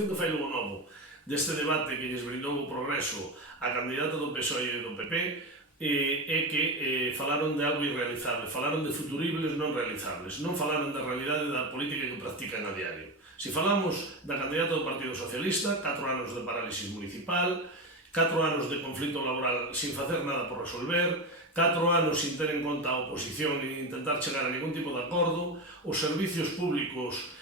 preocupación de fai Lugo Novo deste debate que lles brindou o Progreso a candidata do PSOE e do PP é que falaron de algo irrealizable, falaron de futuribles non realizables, non falaron da realidade da política que practican a diario. Se falamos da candidata do Partido Socialista, 4 anos de parálisis municipal, 4 anos de conflito laboral sin facer nada por resolver, 4 anos sin ter en conta a oposición e intentar chegar a ningún tipo de acordo, os servicios públicos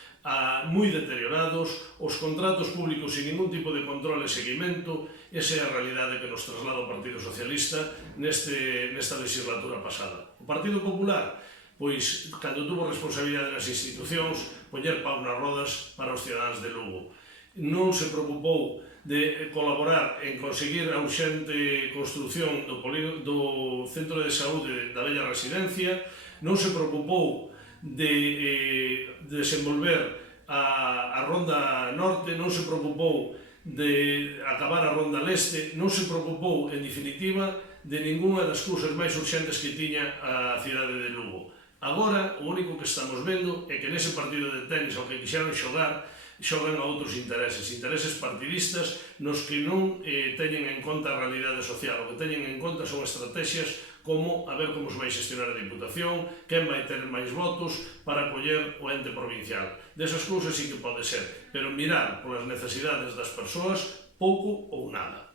moi deteriorados, os contratos públicos sin ningún tipo de control e seguimento. Esa é a realidade que nos traslada o Partido Socialista nesta legislatura pasada. O Partido Popular, pois, cando tuvo responsabilidade nas institucións, poñer pau nas rodas para os cidadáns de Lugo. Non se preocupou de colaborar en conseguir a urxente construción do centro de saúde da Bella Residencia, non se preocupou de desenvolver a Ronda Norte, non se preocupou de acabar a Ronda Leste, non se preocupou, en definitiva, de ninguna das cousas máis urxentes que tiña a cidade de Lugo. Agora, o único que estamos vendo é que nese partido de tenis ao que quixeron xogar, xogan a outros intereses partidistas nos que non teñen en conta a realidade social. O que teñen en conta son estrategias como a ver como se vai xestionar a Diputación, quen vai ter máis votos para coller o ente provincial. Desas cousas sí que pode ser, pero mirar polas necesidades das persoas pouco ou nada.